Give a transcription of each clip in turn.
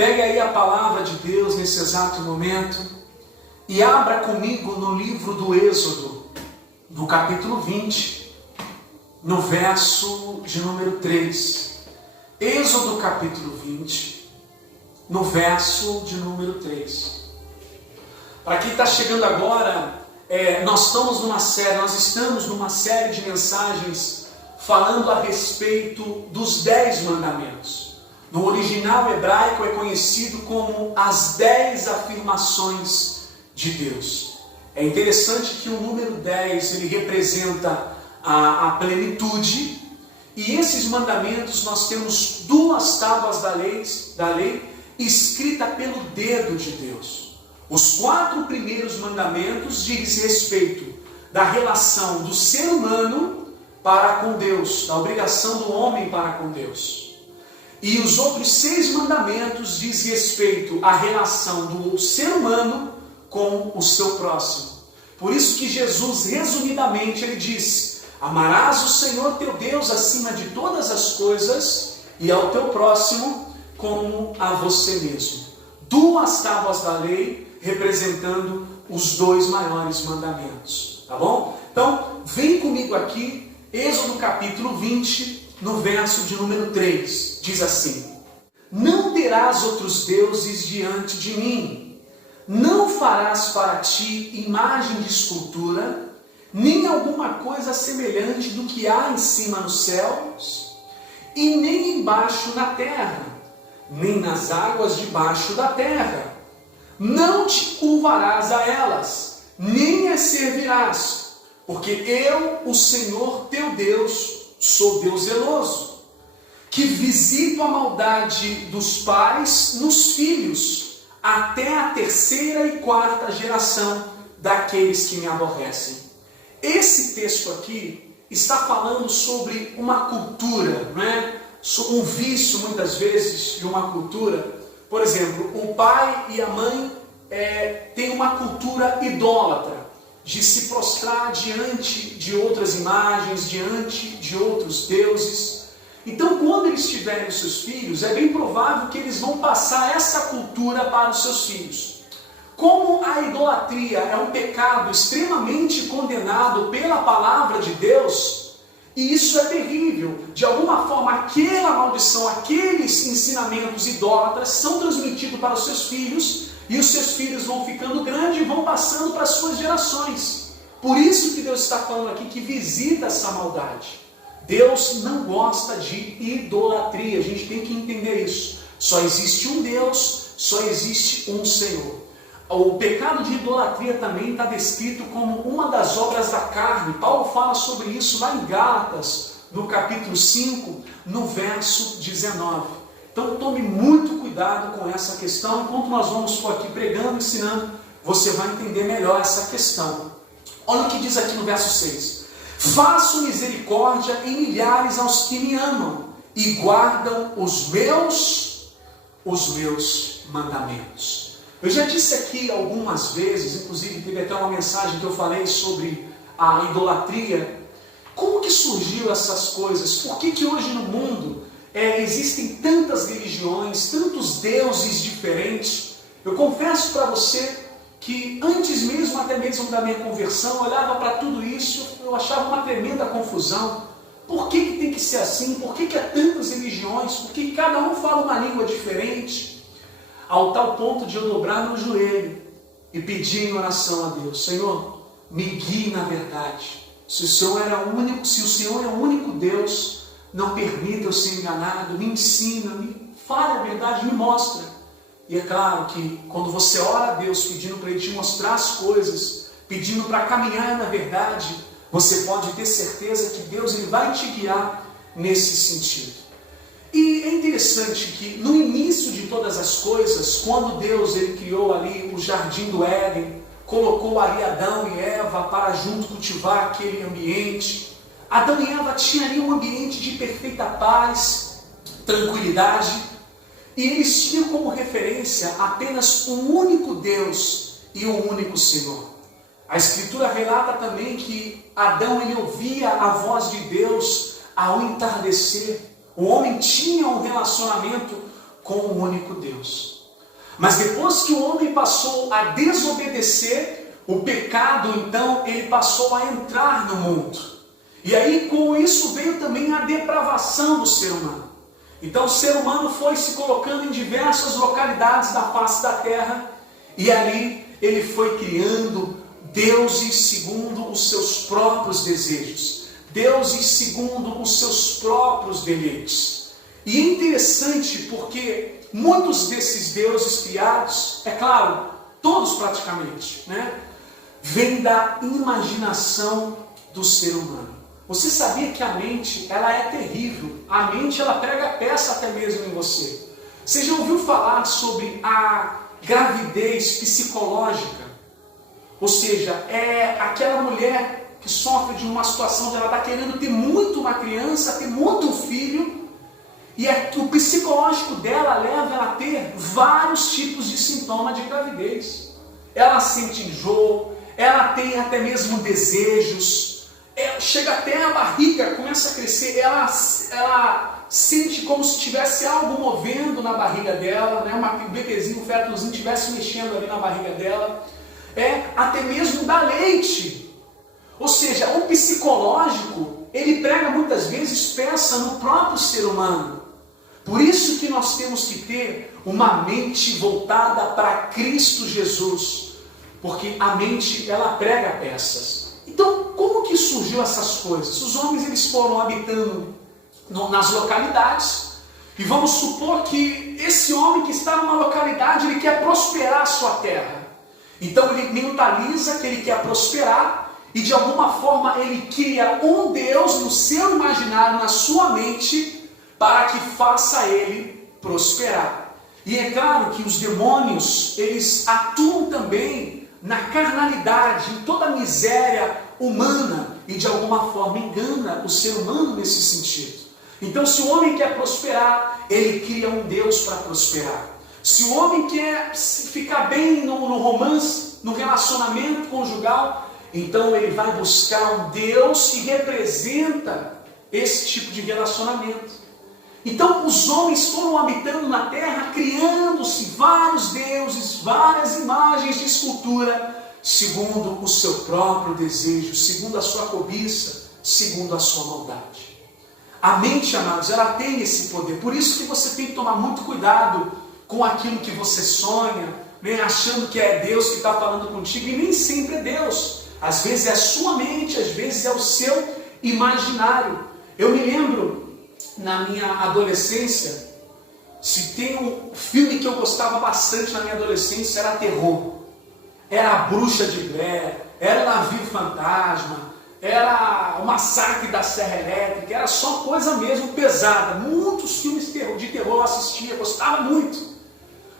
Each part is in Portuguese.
Pegue aí a palavra de Deus nesse exato momento e abra comigo no livro do Êxodo, no capítulo 20, no verso de número 3. Êxodo capítulo 20, no verso de número 3. Para quem está chegando agora, nós estamos numa série de mensagens falando a respeito dos 10 mandamentos. No original hebraico é conhecido como as 10 afirmações de Deus. É interessante que o número 10 ele representa a plenitude, e esses mandamentos nós temos 2 tábuas da lei escrita pelo dedo de Deus. Os 4 primeiros mandamentos diz respeito da relação do ser humano para com Deus, da obrigação do homem para com Deus. E os outros 6 mandamentos diz respeito à relação do ser humano com o seu próximo. Por isso que Jesus, resumidamente, ele disse: amarás o Senhor teu Deus acima de todas as coisas e ao teu próximo como a você mesmo. 2 tábuas da lei representando os 2 maiores mandamentos, tá bom? Então, vem comigo aqui, Êxodo capítulo 20, no verso de número 3, diz assim: não terás outros deuses diante de mim, não farás para ti imagem de escultura, nem alguma coisa semelhante do que há em cima nos céus, e nem embaixo na terra, nem nas águas debaixo da terra. Não te curvarás a elas, nem as servirás, porque eu, o Senhor teu Deus, sou Deus zeloso, que visito a maldade dos pais nos filhos, até a 3ª e 4ª geração daqueles que me aborrecem. Esse texto aqui está falando sobre uma cultura, não é? Um vício muitas vezes de uma cultura. Por exemplo, o pai e a mãe têm uma cultura idólatra, de se prostrar diante de outras imagens, diante de outros deuses. Então, quando eles tiverem os seus filhos, é bem provável que eles vão passar essa cultura para os seus filhos. Como a idolatria é um pecado extremamente condenado pela palavra de Deus, e isso é terrível, de alguma forma aquela maldição, aqueles ensinamentos idólatras são transmitidos para os seus filhos, e os seus filhos vão ficando grandes e vão passando para as suas gerações. Por isso que Deus está falando aqui que visita essa maldade. Deus não gosta de idolatria, a gente tem que entender isso. Só existe um Deus, só existe um Senhor. O pecado de idolatria também está descrito como uma das obras da carne. Paulo fala sobre isso lá em Gálatas, no capítulo 5, no verso 19. Então tome muito cuidado com essa questão. Enquanto nós vamos por aqui pregando, ensinando, você vai entender melhor essa questão. Olha o que diz aqui no verso 6. Faço misericórdia em milhares aos que me amam e guardam os meus mandamentos. Eu já disse aqui algumas vezes, inclusive teve até uma mensagem que eu falei sobre a idolatria. Como que surgiu essas coisas? Por que hoje no mundo existem tantas religiões, tantos deuses diferentes? Eu confesso para você que antes mesmo, até mesmo da minha conversão, eu olhava para tudo isso, eu achava uma tremenda confusão. Por que tem que ser assim? Por que há tantas religiões? Por que cada um fala uma língua diferente? Ao tal ponto de eu dobrar meu joelho e pedir em oração a Deus: Senhor, me guie na verdade. Se o Senhor é o único Deus, não permita eu ser enganado, me ensina, me fale a verdade, me mostra. E é claro que quando você ora a Deus pedindo para Ele te mostrar as coisas, pedindo para caminhar na verdade, você pode ter certeza que Deus ele vai te guiar nesse sentido. E é interessante que no início de todas as coisas, quando Deus ele criou ali o jardim do Éden, colocou ali Adão e Eva para junto cultivar aquele ambiente, Adão e Eva tinham ali um ambiente de perfeita paz, tranquilidade, e eles tinham como referência apenas um único Deus e um único Senhor. A Escritura relata também que Adão ele ouvia a voz de Deus ao entardecer. O homem tinha um relacionamento com o único Deus. Mas depois que o homem passou a desobedecer, o pecado, então, ele passou a entrar no mundo. E aí, com isso, veio também a depravação do ser humano. Então, o ser humano foi se colocando em diversas localidades da face da terra, e ali ele foi criando deuses segundo os seus próprios desejos, deuses segundo os seus próprios deleites. E é interessante porque muitos desses deuses criados, é claro, todos praticamente, vêm da imaginação do ser humano. Você sabia que a mente, ela é terrível? A mente, ela prega peça até mesmo em você. Você já ouviu falar sobre a gravidez psicológica? Ou seja, é aquela mulher que sofre de uma situação de ela estar querendo ter muito uma criança, ter muito um filho, e o psicológico dela leva ela a ter vários tipos de sintomas de gravidez. Ela sente enjoo, ela tem até mesmo desejos, chega até a barriga, começa a crescer, ela sente como se tivesse algo movendo na barriga dela, um bebezinho, um fetozinho estivesse mexendo ali na barriga dela, até mesmo dá leite. Ou seja, o psicológico, ele prega muitas vezes peça no próprio ser humano. Por isso que nós temos que ter uma mente voltada para Cristo Jesus, porque a mente, ela prega peças. Então, como que surgiu essas coisas? Os homens, eles foram habitando nas localidades, e vamos supor que esse homem que está numa localidade, ele quer prosperar a sua terra. Então ele mentaliza que ele quer prosperar, e de alguma forma ele cria um Deus no seu imaginário, na sua mente, para que faça ele prosperar. E é claro que os demônios, eles atuam também na carnalidade, em toda a miséria humana, e de alguma forma engana o ser humano nesse sentido. Então, se o homem quer prosperar, ele cria um Deus para prosperar. Se o homem quer ficar bem no romance, no relacionamento conjugal, então ele vai buscar um Deus que representa esse tipo de relacionamento. Então os homens foram habitando na terra, criando-se vários deuses, várias imagens de escultura, segundo o seu próprio desejo, segundo a sua cobiça, segundo a sua maldade. A mente, amados, ela tem esse poder. Por isso que você tem que tomar muito cuidado com aquilo que você sonha, achando que é Deus que está falando contigo, e nem sempre é Deus. Às vezes é a sua mente, às vezes é o seu imaginário. Eu me lembro, na minha adolescência, se tem um filme que eu gostava bastante na minha adolescência, era terror. Era a Bruxa de Blair, era o Navio Fantasma, era o Massacre da Serra Elétrica, era só coisa mesmo pesada. Muitos filmes de terror eu assistia, gostava muito.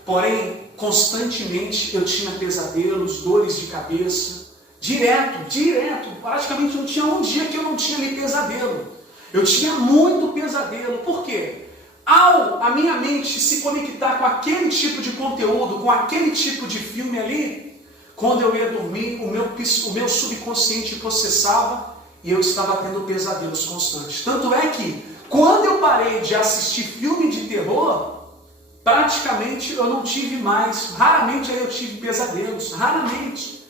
Porém, constantemente eu tinha pesadelos, dores de cabeça, direto, praticamente não tinha um dia que eu não tinha ali pesadelo. Eu tinha muito pesadelo. Por quê? Ao a minha mente se conectar com aquele tipo de conteúdo, com aquele tipo de filme ali, quando eu ia dormir, o meu subconsciente processava e eu estava tendo pesadelos constantes. Tanto é que, quando eu parei de assistir filme de terror, praticamente eu não tive mais, raramente eu tive pesadelos, raramente.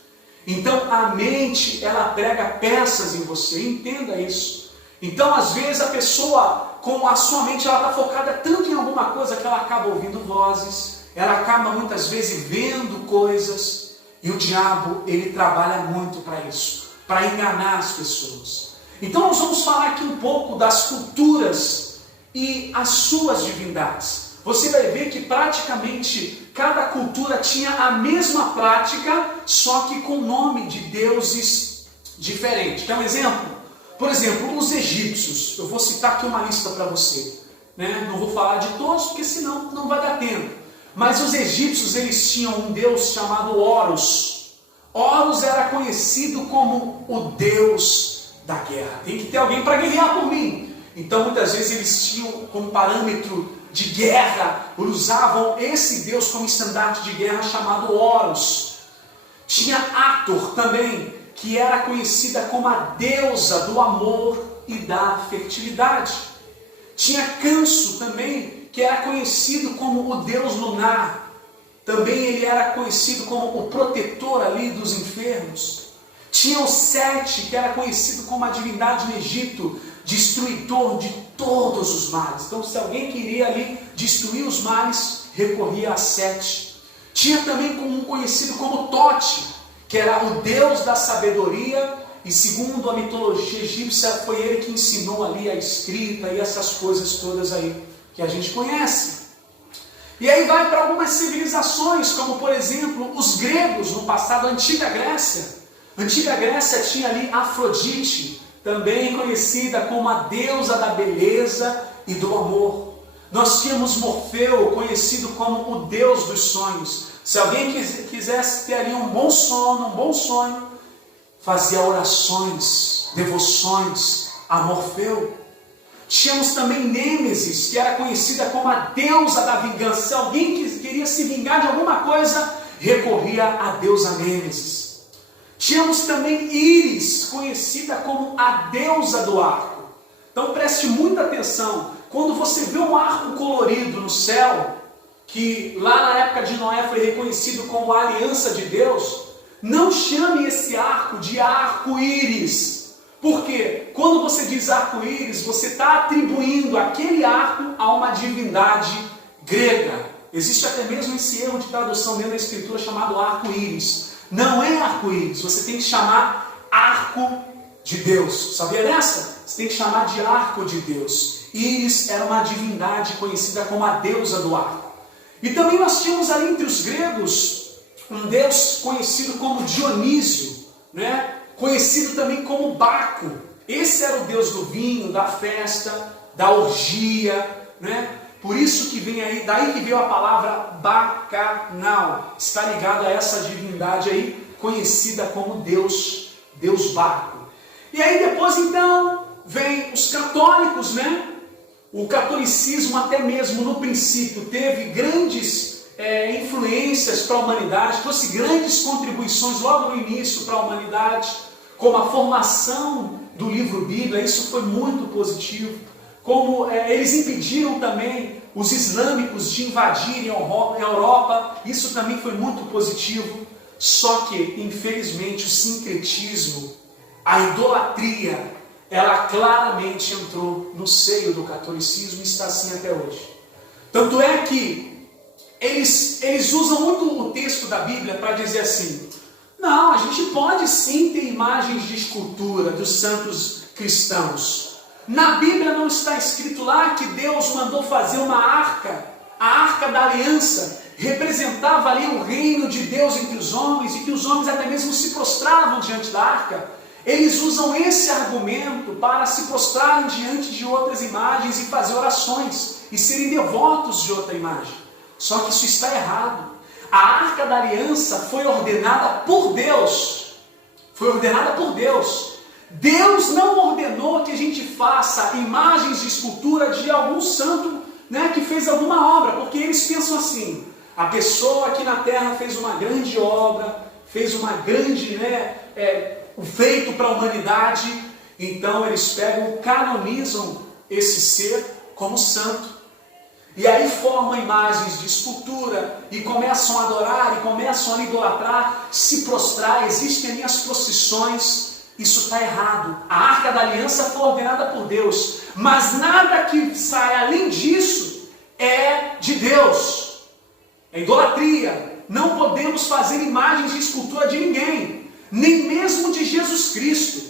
Então a mente, ela prega peças em você, entenda isso. Então às vezes a pessoa, com a sua mente, ela está focada tanto em alguma coisa que ela acaba ouvindo vozes, ela acaba muitas vezes vendo coisas, e o diabo, ele trabalha muito para isso, para enganar as pessoas. Então nós vamos falar aqui um pouco das culturas e as suas divindades. Você vai ver que praticamente cada cultura tinha a mesma prática, só que com nome de deuses diferentes. Quer um exemplo? Por exemplo, os egípcios. Eu vou citar aqui uma lista para você. Não vou falar de todos, porque senão não vai dar tempo. Mas os egípcios, eles tinham um deus chamado Horus. Horus era conhecido como o deus da guerra. Tem que ter alguém para guerrear por mim. Então muitas vezes eles tinham como parâmetro de guerra, usavam esse deus como estandarte de guerra chamado Horus. Tinha Hathor também, que era conhecida como a deusa do amor e da fertilidade. Tinha Canso também, que era conhecido como o deus lunar. Também ele era conhecido como o protetor ali dos enfermos. Tinha o Sete, que era conhecido como a divindade no Egito, destruidor de todos os males. Então, se alguém queria ali destruir os males, recorria a Sete. Tinha também um conhecido como Tote, que era o deus da sabedoria, e segundo a mitologia egípcia, foi ele que ensinou ali a escrita e essas coisas todas aí que a gente conhece. E aí vai para algumas civilizações, como por exemplo, os gregos no passado, a Antiga Grécia. A Antiga Grécia tinha ali Afrodite, também conhecida como a deusa da beleza e do amor. Nós tínhamos Morfeu, conhecido como o deus dos sonhos. Se alguém quisesse ter ali um bom sono, um bom sonho, fazia orações, devoções a Morfeu. Tínhamos também Nêmesis, que era conhecida como a deusa da vingança. Se alguém queria se vingar de alguma coisa, recorria à deusa Nêmesis. Tínhamos também Íris, conhecida como a deusa do arco. Então preste muita atenção. Quando você vê um arco colorido no céu, que lá na época de Noé foi reconhecido como a aliança de Deus, não chame esse arco de arco-íris. Porque quando você diz arco-íris, você está atribuindo aquele arco a uma divindade grega. Existe até mesmo esse erro de tradução dentro da escritura chamado arco-íris. Não é arco-íris, você tem que chamar arco de Deus. Sabia dessa? Você tem que chamar de arco de Deus. Íris era uma divindade conhecida como a deusa do arco. E também nós tínhamos ali entre os gregos um deus conhecido como Dionísio, né? Conhecido também como Baco. Esse era o deus do vinho, da festa, da orgia, né? Por isso que vem aí, daí que veio a palavra bacanal. Está ligado a essa divindade aí, conhecida como Deus Baco. E aí depois então, vem os católicos, né? O catolicismo até mesmo no princípio teve grandes influências para a humanidade, trouxe grandes contribuições logo no início para a humanidade, como a formação do livro Bíblia, isso foi muito positivo. Como eles impediram também os islâmicos de invadirem a Europa, isso também foi muito positivo. Só que, infelizmente, o sincretismo, a idolatria, ela claramente entrou no seio do catolicismo e está assim até hoje. Tanto é que eles usam muito o texto da Bíblia para dizer assim: não, a gente pode sim ter imagens de escultura dos santos cristãos. Na Bíblia não está escrito lá que Deus mandou fazer uma arca, a arca da aliança, representava ali o reino de Deus entre os homens, e que os homens até mesmo se prostravam diante da arca. Eles usam esse argumento para se prostrarem diante de outras imagens e fazer orações, e serem devotos de outra imagem. Só que isso está errado. A arca da aliança foi ordenada por Deus. Foi ordenada por Deus. Deus não ordenou que a gente faça imagens de escultura de algum santo, né, que fez alguma obra, porque eles pensam assim: a pessoa aqui na terra fez uma grande obra, fez uma grande, feito para a humanidade, então eles pegam, canonizam esse ser como santo, e aí formam imagens de escultura, e começam a adorar, e começam a idolatrar, se prostrar, existem ali as procissões. Isso está errado. A arca da aliança foi ordenada por Deus, mas nada que sai além disso é de Deus. É idolatria. Não podemos fazer imagens de escultura de ninguém, nem mesmo de Jesus Cristo.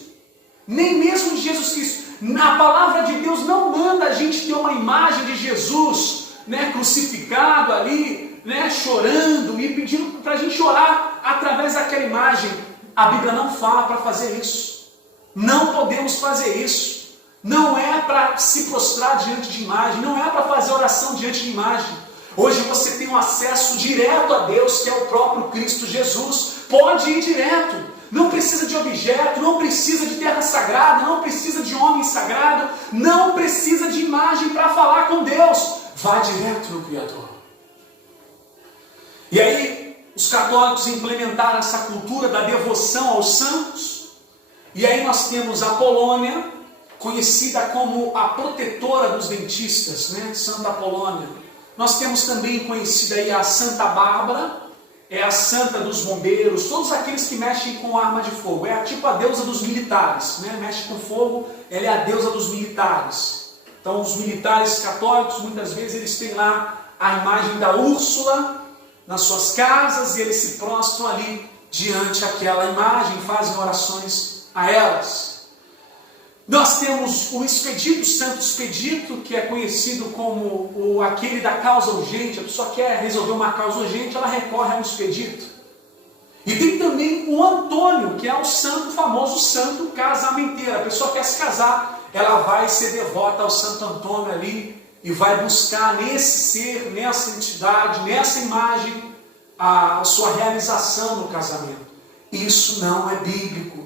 Nem mesmo de Jesus Cristo. A palavra de Deus não manda a gente ter uma imagem de Jesus, crucificado ali, chorando e pedindo para a gente orar através daquela imagem. A Bíblia não fala para fazer isso. Não podemos fazer isso. Não é para se prostrar diante de imagem. Não é para fazer oração diante de imagem. Hoje você tem um acesso direto a Deus, que é o próprio Cristo Jesus. Pode ir direto. Não precisa de objeto, não precisa de terra sagrada, não precisa de homem sagrado, não precisa de imagem para falar com Deus. Vá direto no Criador. E aí, os católicos implementaram essa cultura da devoção aos santos. E aí nós temos a Polônia conhecida como a protetora dos dentistas, né? Santa Apolônia. Nós temos também conhecida aí a Santa Bárbara, é a santa dos bombeiros, todos aqueles que mexem com arma de fogo. É tipo a deusa dos militares, né? Mexe com fogo, ela é a deusa dos militares. Então os militares católicos, muitas vezes, eles têm lá a imagem da Úrsula nas suas casas e eles se prostram ali diante daquela imagem, fazem orações a elas. Nós temos o Expedito, Santo Expedito, que é conhecido como aquele da causa urgente. A pessoa quer resolver uma causa urgente, ela recorre ao Expedito. E tem também o Antônio, que é o santo, famoso santo casamenteiro. A pessoa quer se casar, ela vai ser devota ao Santo Antônio ali e vai buscar nesse ser, nessa entidade, nessa imagem, a sua realização no casamento. Isso não é bíblico.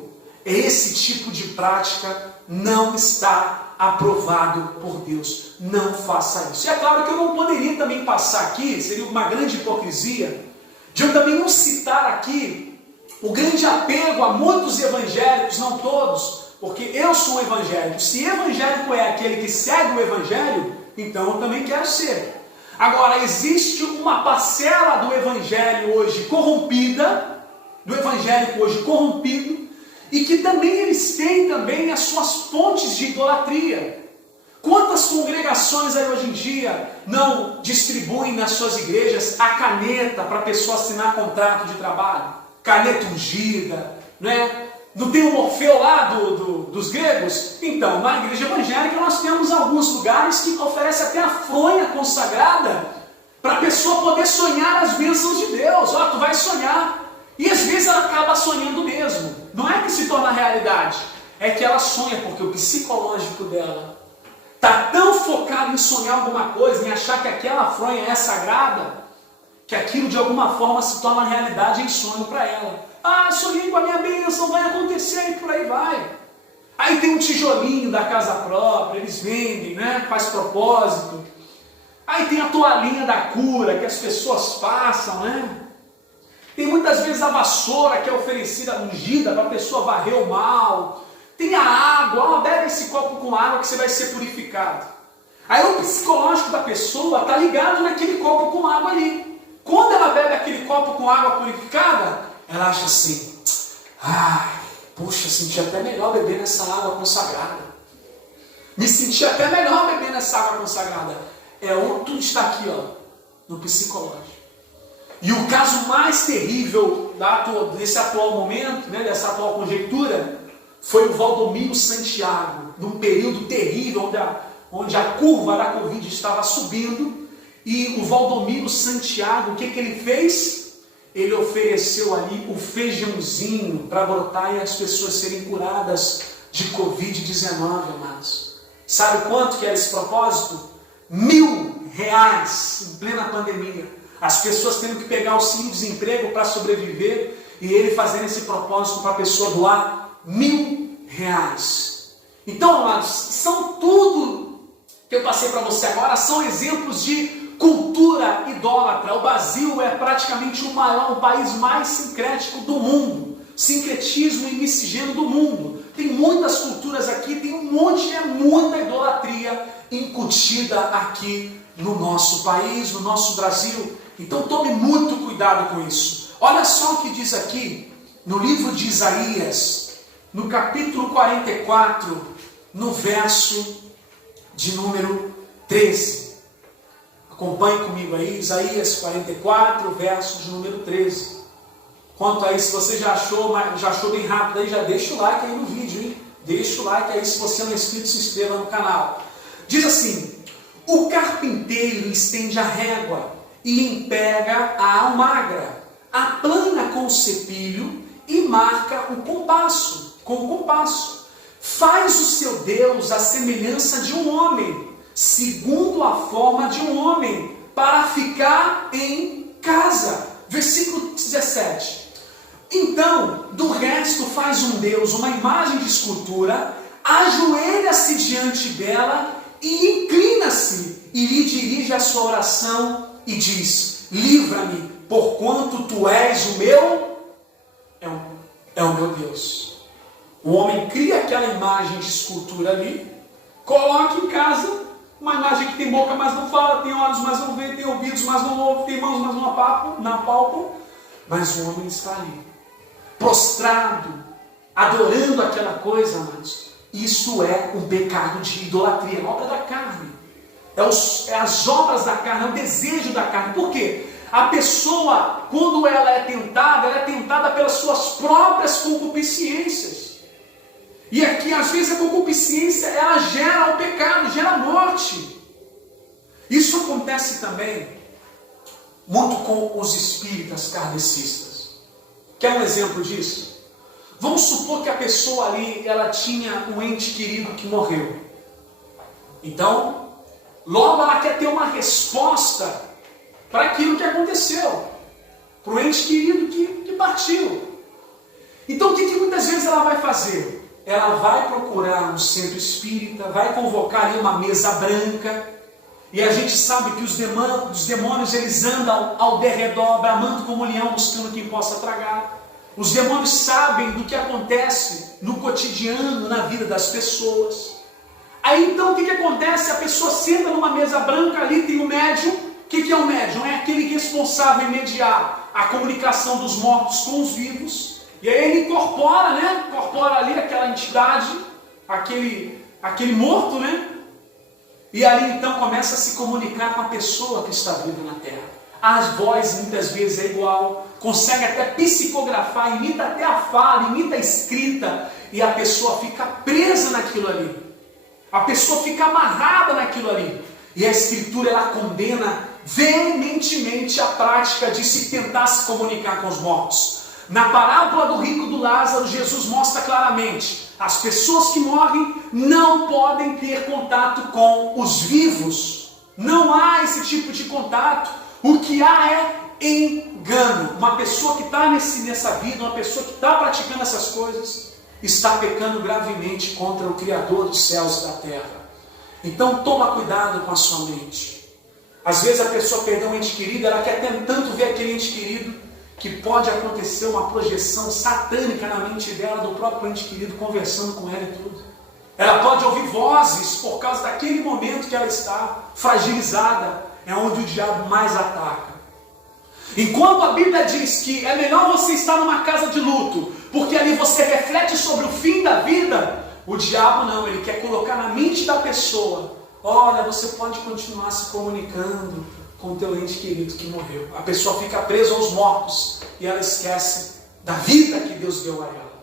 Esse tipo de prática não está aprovado por Deus. Não faça isso. E é claro que eu não poderia também passar aqui, seria uma grande hipocrisia, de eu também não citar aqui o grande apego a muitos evangélicos, não todos, porque eu sou um evangélico. Se evangélico é aquele que segue o evangelho, então eu também quero ser. Agora, existe uma parcela do evangelho hoje corrompida, do evangélico hoje corrompido, e que também eles têm também as suas fontes de idolatria. Quantas congregações aí hoje em dia não distribuem nas suas igrejas a caneta para a pessoa assinar contrato de trabalho? Caneta ungida, né? Não tem o Morfeu lá dos gregos? Então, na igreja evangélica nós temos alguns lugares que oferecem até a fronha consagrada para a pessoa poder sonhar as bênçãos de Deus. Ó, tu vai sonhar. E às vezes ela acaba sonhando mesmo. Não é que se torna realidade, é que ela sonha porque o psicológico dela está tão focado em sonhar alguma coisa, em achar que aquela fronha é sagrada, que aquilo de alguma forma se torna realidade em sonho para ela. Ah, sonhei com a minha bênção, vai acontecer e por aí vai. Aí tem um tijolinho da casa própria, eles vendem, né? Faz propósito. Aí tem a toalhinha da cura que as pessoas passam, né? Tem muitas vezes a vassoura que é oferecida, ungida, para a pessoa varrer o mal. Tem a água, bebe esse copo com água que você vai ser purificado. Aí o psicológico da pessoa está ligado naquele copo com água ali. Quando ela bebe aquele copo com água purificada, ela acha assim, puxa, senti até melhor beber nessa água consagrada. Me senti até melhor beber nessa água consagrada. Tudo está aqui, ó, no psicológico. E o caso mais terrível desse atual momento, né, dessa atual conjectura, foi o Valdomiro Santiago, num período terrível onde a curva da Covid estava subindo, e o Valdomiro Santiago, o que ele fez? Ele ofereceu ali o feijãozinho para brotar e as pessoas serem curadas de Covid-19, amados. Sabe quanto que era esse propósito? R$1.000 em plena pandemia. As pessoas tendo que pegar auxílio-desemprego para sobreviver e ele fazendo esse propósito para a pessoa doar R$1.000. Então, amados, são tudo que eu passei para você agora, são exemplos de cultura idólatra. O Brasil é praticamente o país mais sincrético do mundo. Sincretismo e miscigeno do mundo. Tem muitas culturas aqui, tem muita idolatria incutida aqui no nosso país, no nosso Brasil. Então tome muito cuidado com isso. Olha só o que diz aqui no livro de Isaías, no capítulo 44, no verso de número 13. Acompanhe comigo aí, Isaías 44, verso de número 13. Quanto aí, se você já achou bem rápido aí, já deixa o like aí no vídeo, hein? Deixa o like aí, se você não é inscrito, se inscreva no canal. Diz assim: o carpinteiro estende a régua e empega a almagra, aplana com o cepilho e marca o compasso, com o compasso. Faz o seu Deus a semelhança de um homem, segundo a forma de um homem, para ficar em casa. Versículo 17. Então, do resto faz um Deus, uma imagem de escultura, ajoelha-se diante dela e inclina-se e lhe dirige a sua oração e diz: livra-me, porquanto tu és o meu, é o meu Deus. O homem cria aquela imagem de escultura ali, coloca em casa uma imagem que tem boca, mas não fala, tem olhos, mas não vê, tem ouvidos, mas não ouve, tem mãos, mas não apalpam, mas o homem está ali, prostrado, adorando aquela coisa, amados. Isso é um pecado de idolatria, é obra da carne. É as obras da carne, é o desejo da carne. Por quê? A pessoa, quando ela é tentada pelas suas próprias concupiscências. E aqui, às vezes, a concupiscência, ela gera o pecado, gera a morte. Isso acontece também muito com os espíritas kardecistas. Quer um exemplo disso? Vamos supor que a pessoa ali, ela tinha um ente querido que morreu. Então, logo ela quer ter uma resposta para aquilo que aconteceu, para o ente querido que partiu. Então, o que muitas vezes ela vai fazer? Ela vai procurar um centro espírita, vai convocar ali uma mesa branca, e a gente sabe que os demônios eles andam ao derredor, bramando como leão, buscando quem possa tragar. Os demônios sabem do que acontece no cotidiano, na vida das pessoas. Aí então o que acontece? A pessoa senta numa mesa branca, ali tem o médium. O que é o médium? É aquele responsável em mediar a comunicação dos mortos com os vivos. E aí ele incorpora, incorpora ali aquela entidade, aquele morto, E ali então começa a se comunicar com a pessoa que está viva na terra. A voz muitas vezes é igual, consegue até psicografar, imita até a fala, imita a escrita, e a pessoa fica presa naquilo ali. A pessoa fica amarrada naquilo ali. E a Escritura ela condena veementemente a prática de se tentar se comunicar com os mortos. Na parábola do rico e do Lázaro, Jesus mostra claramente: as pessoas que morrem não podem ter contato com os vivos. Não há esse tipo de contato. O que há é engano. Uma pessoa que está nessa vida, uma pessoa que está praticando essas coisas, está pecando gravemente contra o Criador dos céus e da terra. Então toma cuidado com a sua mente. Às vezes a pessoa perdeu um ente querido, ela quer tanto ver aquele ente querido, que pode acontecer uma projeção satânica na mente dela, do próprio ente querido, conversando com ela e tudo. Ela pode ouvir vozes por causa daquele momento que ela está fragilizada, é onde o diabo mais ataca. Enquanto a Bíblia diz que é melhor você estar numa casa de luto, porque ali você reflete sobre o fim da vida, o diabo não, ele quer colocar na mente da pessoa: olha, você pode continuar se comunicando com o teu ente querido que morreu. A pessoa fica presa aos mortos e ela esquece da vida que Deus deu a ela.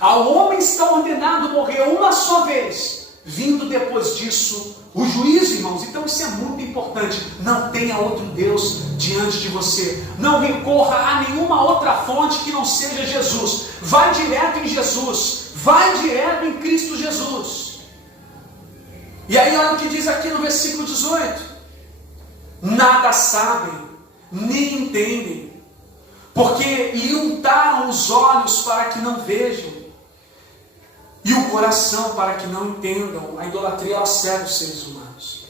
Ao homem está ordenado morrer uma só vez, vindo depois disso o juízo, irmãos. Então isso é muito importante. Não tenha outro Deus diante de você. Não recorra a nenhuma outra fonte que não seja Jesus. Vai direto em Jesus. Vai direto em Cristo Jesus. E aí olha o que diz aqui no versículo 18. Nada sabem, nem entendem, porque lhe untaram os olhos para que não vejam, e o coração para que não entendam. A idolatria ela cega os seres humanos.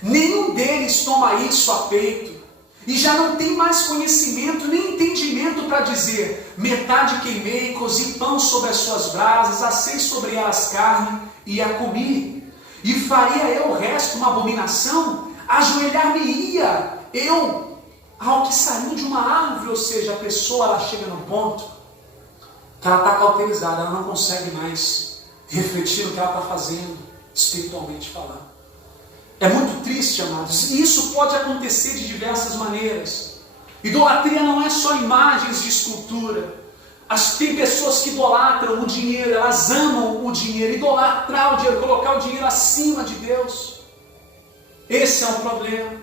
Nenhum deles toma isso a peito, e já não tem mais conhecimento nem entendimento para dizer: metade queimei, cozi pão sobre as suas brasas, assei sobre elas carne e a comi, e faria eu o resto uma abominação? Ajoelhar-me-ia eu ao que saiu de uma árvore. Ou seja, a pessoa ela chega num ponto que ela está cauterizada, ela não consegue mais refletir no que ela está fazendo, espiritualmente falando. É muito triste, amados, e isso pode acontecer de diversas maneiras. Idolatria não é só imagens de escultura. Tem pessoas que idolatram o dinheiro, elas amam o dinheiro, idolatrar o dinheiro, colocar o dinheiro acima de Deus. Esse é um problema.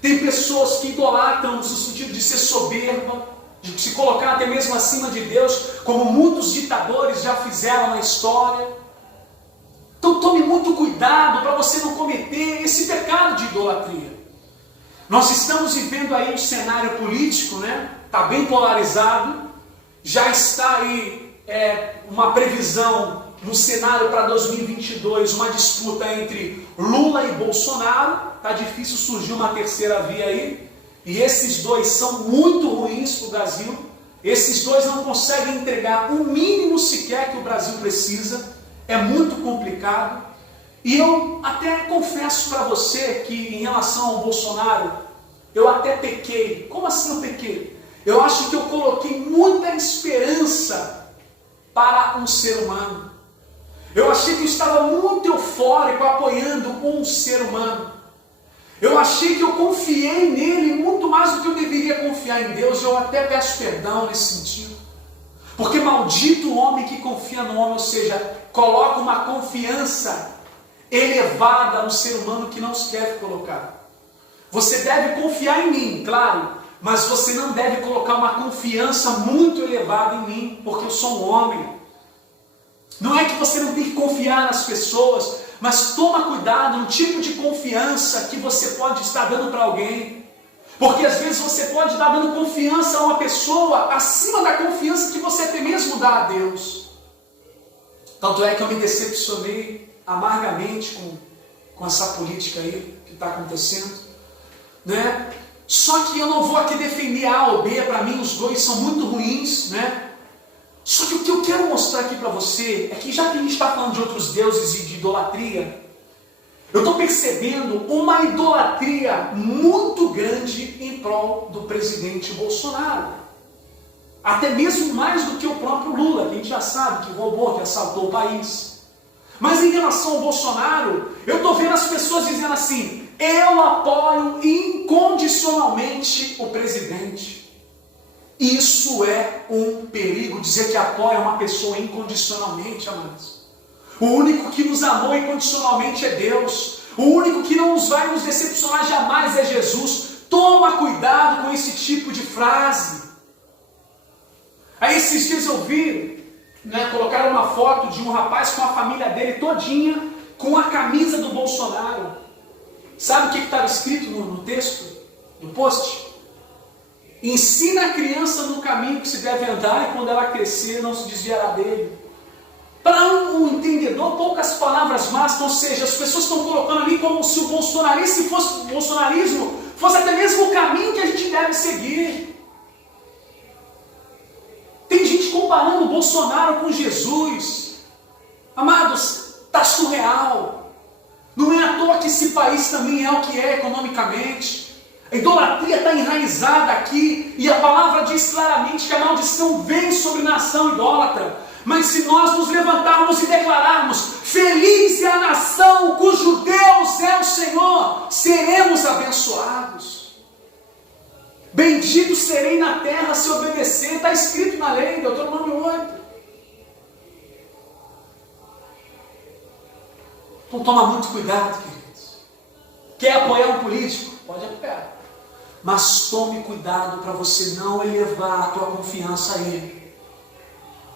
Tem pessoas que idolatram no sentido de ser soberba, de se colocar até mesmo acima de Deus, como muitos ditadores já fizeram na história. Então tome muito cuidado para você não cometer esse pecado de idolatria. Nós estamos vivendo aí um cenário político, está bem polarizado. Já está aí uma previsão no cenário para 2022, uma disputa entre Lula e Bolsonaro. Está difícil surgir uma terceira via aí. E esses dois são muito ruins para o Brasil. Esses dois não conseguem entregar o mínimo sequer que o Brasil precisa. É muito complicado. E eu até confesso para você que em relação ao Bolsonaro, eu até pequei. Como assim eu pequei? Eu acho que eu coloquei muita esperança para um ser humano. Eu achei que eu estava muito eufórico apoiando um ser humano. Eu achei que eu confiei nele muito mais do que eu deveria confiar em Deus. Eu até peço perdão nesse sentido. Porque maldito o homem que confia no homem, ou seja, coloca uma confiança elevada no ser humano que não se deve colocar. Você deve confiar em mim, claro, mas você não deve colocar uma confiança muito elevada em mim, porque eu sou um homem. Não é que você não tem que confiar nas pessoas, mas toma cuidado no tipo de confiança que você pode estar dando para alguém. Porque às vezes você pode estar dando confiança a uma pessoa acima da confiança que você até mesmo dá a Deus. Tanto é que eu me decepcionei amargamente com essa política aí que está acontecendo, né? Só que eu não vou aqui defender A ou B, para mim os dois são muito ruins, né? Só que o que eu quero mostrar aqui para você é que já que a gente está falando de outros deuses e de idolatria, eu estou percebendo uma idolatria muito grande em prol do presidente Bolsonaro. Até mesmo mais do que o próprio Lula, que a gente já sabe que roubou, que assaltou o país. Mas em relação ao Bolsonaro, eu estou vendo as pessoas dizendo assim: eu apoio incondicionalmente o presidente. Isso é um perigo, dizer que apoia uma pessoa incondicionalmente, amados. O único que nos amou incondicionalmente é Deus. O único que não nos vai nos decepcionar jamais é Jesus. Toma cuidado com esse tipo de frase. Aí esses dias eu vi, né, colocaram uma foto de um rapaz com a família dele todinha, com a camisa do Bolsonaro. Sabe o que estava escrito no texto, no post? Ensina a criança no caminho que se deve andar e quando ela crescer não se desviará dele. Para um entendedor, poucas palavras bastam, ou seja, as pessoas estão colocando ali como se o bolsonarismo fosse até mesmo o caminho que a gente deve seguir. Tem gente comparando o Bolsonaro com Jesus. Amados, está surreal. Não é à toa que esse país também é o que é economicamente. A idolatria está enraizada aqui, e a palavra diz claramente que a maldição vem sobre a nação idólatra. Mas se nós nos levantarmos e declararmos: feliz é a nação cujo Deus é o Senhor, seremos abençoados. Bendito serei na terra se obedecer, está escrito na lei, Deuteronômio 8. Então toma muito cuidado, queridos. Quer apoiar um político? Pode apoiar. Mas tome cuidado para você não elevar a tua confiança a ele.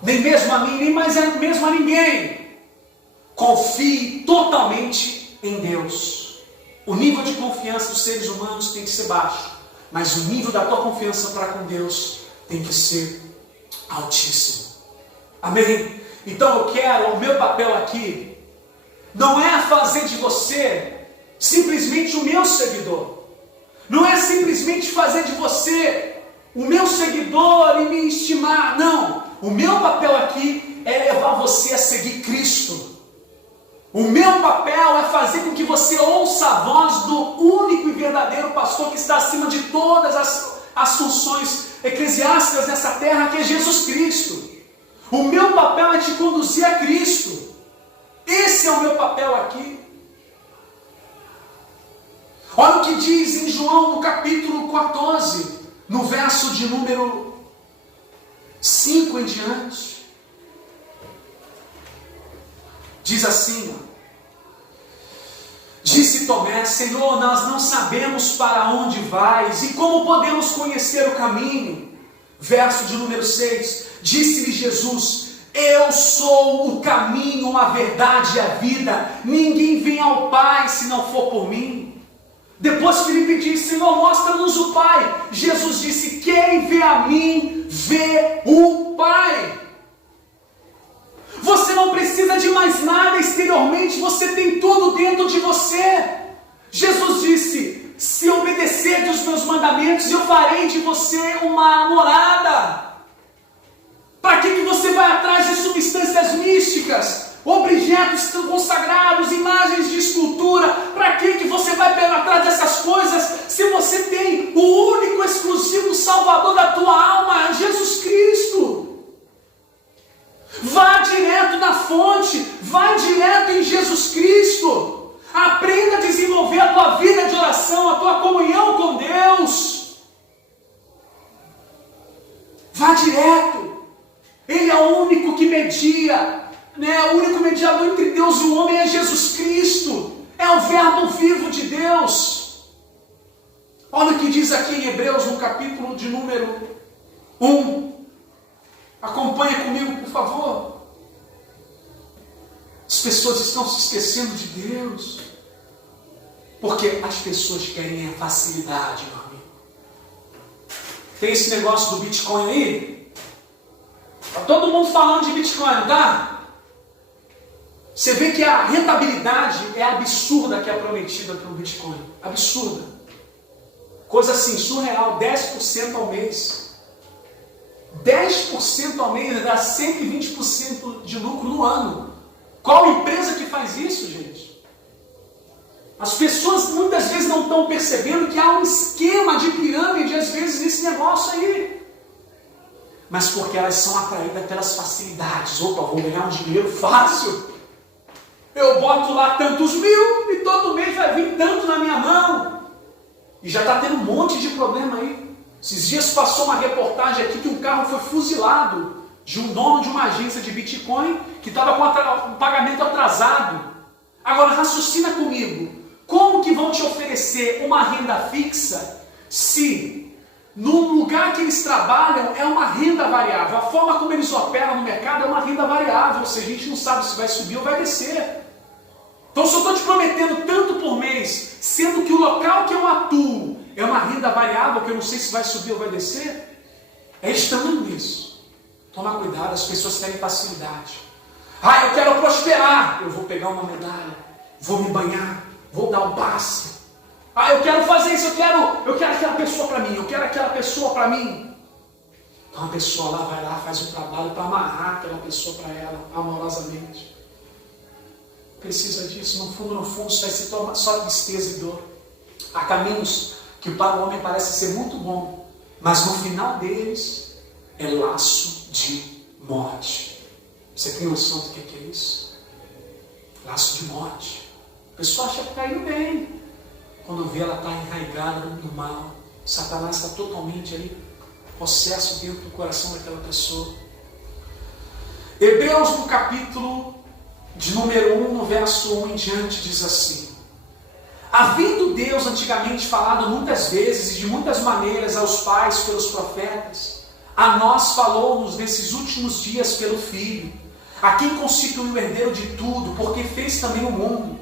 Nem mesmo a mim, nem mais mesmo a ninguém. Confie totalmente em Deus. O nível de confiança dos seres humanos tem que ser baixo, mas o nível da tua confiança para com Deus tem que ser altíssimo. Amém? Então eu quero, o meu papel aqui não é fazer de você simplesmente o meu seguidor. Não é simplesmente fazer de você o meu seguidor e me estimar. Não. O meu papel aqui é levar você a seguir Cristo. O meu papel é fazer com que você ouça a voz do único e verdadeiro pastor que está acima de todas as funções eclesiásticas dessa terra, que é Jesus Cristo. O meu papel é te conduzir a Cristo. Esse é o meu papel aqui. Olha o que diz em João no capítulo 14, no verso de número 5 em diante. Diz assim: disse Tomé: Senhor, nós não sabemos para onde vais e como podemos conhecer o caminho. Verso de número 6, disse-lhe Jesus: eu sou o caminho, a verdade e a vida, ninguém vem ao Pai se não for por mim. Depois Filipe disse: Senhor, mostra-nos o Pai. Jesus disse: quem vê a mim, vê o Pai. Você não precisa de mais nada exteriormente, você tem tudo dentro de você. Jesus disse: se obedecer os meus mandamentos, eu farei de você uma morada. Para que você vai atrás de substâncias místicas, objetos consagrados, imagens de escultura? Para que você vai atrás dessas coisas se você tem o único, exclusivo Salvador da tua alma, Jesus Cristo? Vá direto na fonte, vá direto em Jesus Cristo. Aprenda a desenvolver a tua vida de oração, a tua comunhão com Deus. Vá direto. Ele é o único que media, né? O único mediador entre Deus e o homem é Jesus Cristo. É o verbo vivo de Deus. Olha o que diz aqui em Hebreus, no capítulo de número 1. Acompanha comigo, por favor. As pessoas estão se esquecendo de Deus, porque as pessoas querem a facilidade, meu amigo. Tem esse negócio do Bitcoin aí? Está todo mundo falando de Bitcoin, não tá? Você vê que a rentabilidade é absurda que é prometida pelo Bitcoin. Absurda. Coisa assim, surreal, 10% ao mês. 10% ao mês dá 120% de lucro no ano. Qual empresa que faz isso, gente? As pessoas muitas vezes não estão percebendo que há um esquema de pirâmide, às vezes, nesse negócio aí. Mas porque elas são atraídas pelas facilidades. Opa, vou ganhar um dinheiro fácil. Eu boto lá tantos mil e todo mês vai vir tanto na minha mão. E já está tendo um monte de problema aí. Esses dias passou uma reportagem aqui que um carro foi fuzilado de um dono de uma agência de Bitcoin que estava com um pagamento atrasado. Agora raciocina comigo, como que vão te oferecer uma renda fixa se no lugar que eles trabalham é uma renda variável? A forma como eles operam no mercado é uma renda variável, ou seja, a gente não sabe se vai subir ou vai descer. Então se eu estou te prometendo tanto por mês, sendo que o local que eu atuo é uma renda variável, que eu não sei se vai subir ou vai descer, é estranho isso. Toma cuidado, as pessoas querem facilidade. Ah, eu quero prosperar, eu vou pegar uma medalha, vou me banhar, vou dar um passe. Ah, eu quero fazer isso, eu quero aquela pessoa para mim, eu quero aquela pessoa para mim. Então a pessoa lá vai lá, faz um trabalho para amarrar aquela pessoa para ela, amorosamente. Precisa disso, no fundo, isso vai se tornar só tristeza e dor. Há caminhos que para o homem parece ser muito bom, mas no final deles é laço de morte. Você tem noção do que é isso? Laço de morte. A pessoa acha que está indo bem, quando vê ela está enraizada no mal. Satanás está totalmente ali, possesso dentro do coração daquela pessoa. Hebreus, no capítulo de número 1, no verso 1 em diante, diz assim: havendo Deus antigamente falado muitas vezes e de muitas maneiras aos pais pelos profetas, a nós falou-nos nesses últimos dias pelo Filho, a quem constituiu o herdeiro de tudo, porque fez também o mundo,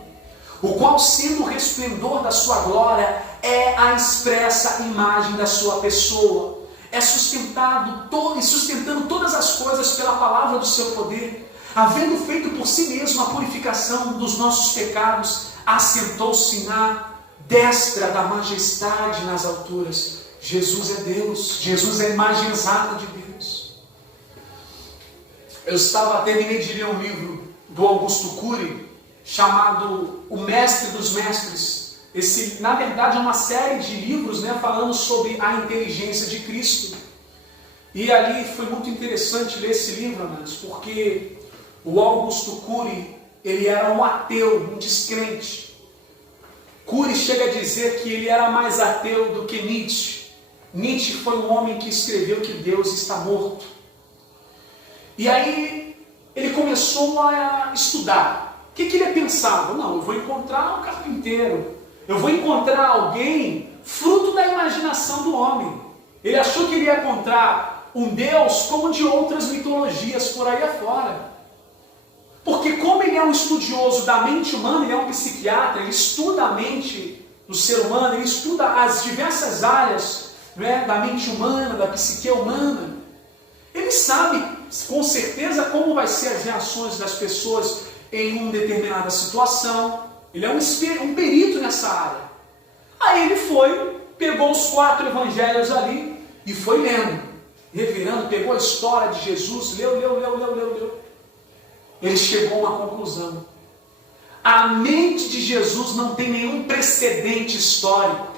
o qual, sendo o resplendor da sua glória, é a expressa imagem da sua pessoa, é sustentando todas as coisas pela palavra do seu poder, havendo feito por si mesmo a purificação dos nossos pecados, assentou-se na destra da majestade nas alturas. Jesus é Deus, Jesus é a imagem exata de Deus. Eu terminei de ler um livro do Augusto Cury, chamado O Mestre dos Mestres. Esse, na verdade, é uma série de livros, né, falando sobre a inteligência de Cristo. E ali foi muito interessante ler esse livro, amados, porque o Augusto Cury, ele era um ateu, um descrente. Cury chega a dizer que ele era mais ateu do que Nietzsche. Nietzsche foi um homem que escreveu que Deus está morto. E aí ele começou a estudar. O que ele pensava? Não, eu vou encontrar um carpinteiro. Eu vou encontrar alguém fruto da imaginação do homem. Ele achou que ele ia encontrar um Deus como de outras mitologias por aí afora. Porque como ele é um estudioso da mente humana, ele é um psiquiatra, ele estuda a mente do ser humano, ele estuda as diversas áreas, né, da mente humana, da psique humana. Ele sabe com certeza como vai ser as reações das pessoas em uma determinada situação. Ele é um perito nessa área. Aí ele pegou os 4 evangelhos ali e foi lendo. revirando, pegou a história de Jesus, leu. Ele chegou a uma conclusão. A mente de Jesus não tem nenhum precedente histórico.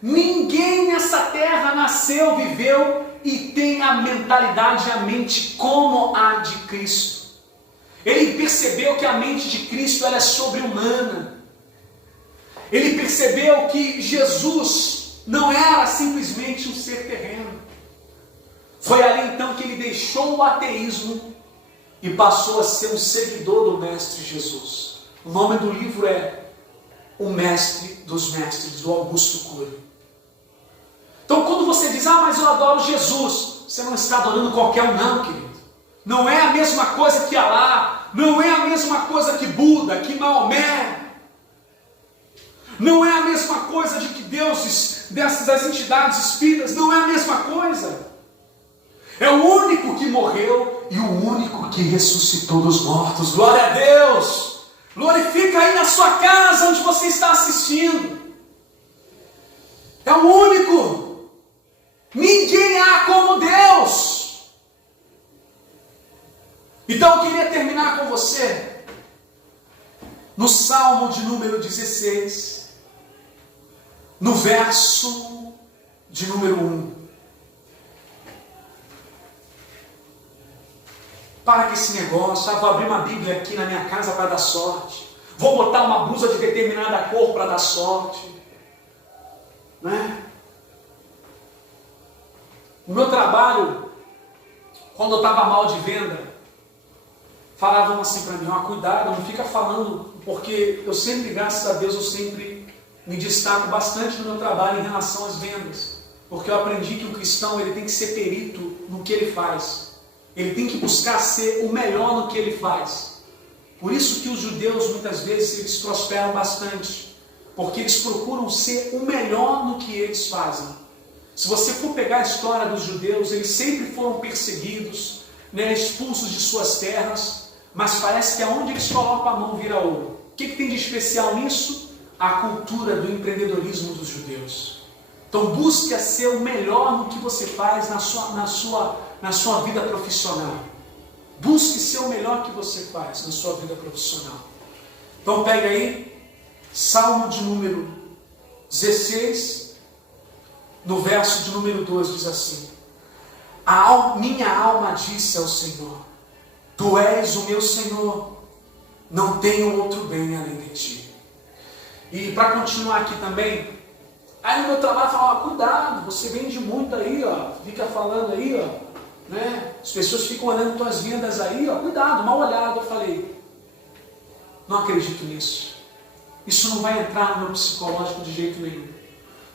Ninguém nessa terra nasceu, viveu e tem a mentalidade, a mente como a de Cristo. Ele percebeu que a mente de Cristo ela é sobre-humana. Ele percebeu que Jesus não era simplesmente um ser terreno. Foi ali então que ele deixou o ateísmo e passou a ser um seguidor do Mestre Jesus. O nome do livro é O Mestre dos Mestres, do Augusto Cury. Então quando você diz, mas eu adoro Jesus, você não está adorando qualquer um não, querido. Não é a mesma coisa que Alá, não é a mesma coisa que Buda, que Maomé. Não é a mesma coisa de que deuses das entidades espíritas, não é a mesma coisa. É o único que morreu e o único que ressuscitou dos mortos. Glória a Deus! Glorifica aí na sua casa onde você está assistindo. É o único. Ninguém há como Deus. Então eu queria terminar com você no Salmo de número 16, no verso de número 1. Para com esse negócio, vou abrir uma Bíblia aqui na minha casa para dar sorte. Vou botar uma blusa de determinada cor para dar sorte. Né? O meu trabalho, quando eu estava mal de venda, falavam assim para mim, cuidado, não fica falando, porque eu sempre, graças a Deus, eu sempre me destaco bastante no meu trabalho em relação às vendas. Porque eu aprendi que o cristão ele tem que ser perito no que ele faz. Ele tem que buscar ser o melhor no que ele faz. Por isso que os judeus, muitas vezes, eles prosperam bastante. Porque eles procuram ser o melhor no que eles fazem. Se você for pegar a história dos judeus, eles sempre foram perseguidos, expulsos de suas terras, mas parece que aonde eles colocam a mão vira ouro. O que tem de especial nisso? A cultura do empreendedorismo dos judeus. Então busque ser o melhor no que você faz na sua vida profissional. Busque ser o melhor que você faz na sua vida profissional. Então pega aí, Salmo de número 16, no verso de número 2 diz assim: minha alma disse ao Senhor, Tu és o meu Senhor, não tenho outro bem além de Ti. E para continuar aqui também, aí no meu trabalho fala, cuidado, você vende muito aí, fica falando aí, as pessoas ficam olhando tuas vendas aí, cuidado, mal olhado. Eu falei, não acredito nisso. Isso não vai entrar no meu psicológico de jeito nenhum.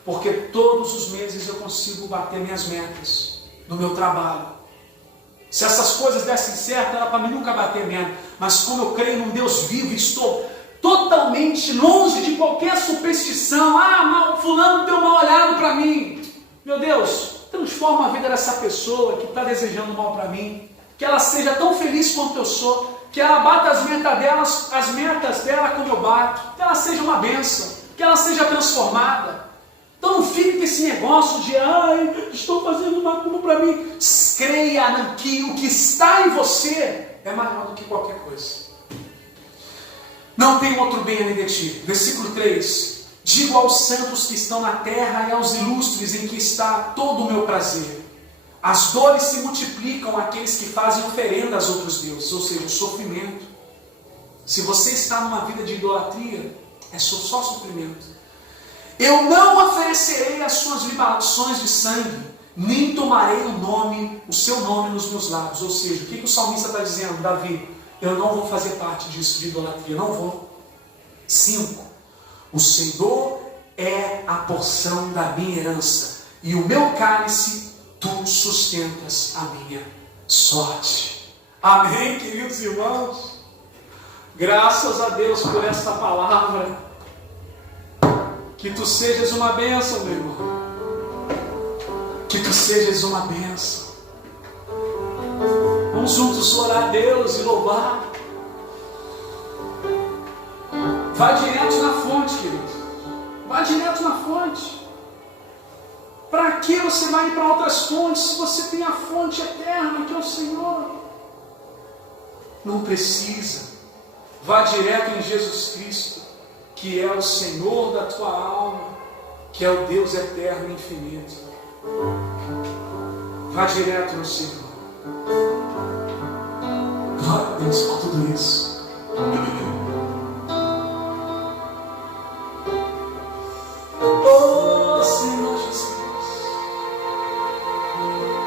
Porque todos os meses eu consigo bater minhas metas no meu trabalho. Se essas coisas dessem certo, era para mim nunca bater meta. Mas como eu creio num Deus vivo, estou totalmente longe de qualquer superstição. Fulano deu mal olhado para mim. Meu Deus, transforma a vida dessa pessoa que está desejando mal para mim. Que ela seja tão feliz quanto eu sou. Que ela bata as metas dela como eu bato. Que ela seja uma bênção. Que ela seja transformada. Então não fique com esse negócio de estou fazendo uma culpa para mim. Creia que o que está em você é maior do que qualquer coisa. Não tem outro bem além de Ti. Versículo 3. Digo aos santos que estão na terra e aos ilustres em que está todo o meu prazer. As dores se multiplicam àqueles que fazem oferenda aos outros deuses, ou seja, o sofrimento. Se você está numa vida de idolatria, é só sofrimento. Eu não oferecerei as suas libações de sangue, nem tomarei o seu nome nos meus lábios. Ou seja, o que o salmista está dizendo? Davi, eu não vou fazer parte disso de idolatria, não vou. 5. O Senhor é a porção da minha herança, e o meu cálice, tu sustentas a minha sorte. Amém, queridos irmãos? Graças a Deus por esta palavra. Que tu sejas uma bênção, meu irmão. Que tu sejas uma bênção. Vamos juntos orar a Deus e louvar. Vá direto na fonte, querido. Vá direto na fonte. Para que você vai ir para outras fontes se você tem a fonte eterna que é o Senhor? Não precisa. Vá direto em Jesus Cristo, que é o Senhor da tua alma, que é o Deus eterno e infinito. Vá direto no Senhor. Glória a Deus por tudo isso. Oh Senhor Jesus,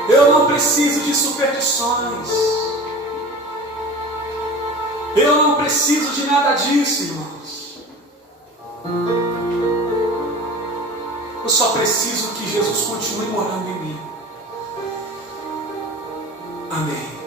eu não preciso de superstições. Eu não preciso de nada disso, irmãos. Eu só preciso que Jesus continue morando em mim. Amém.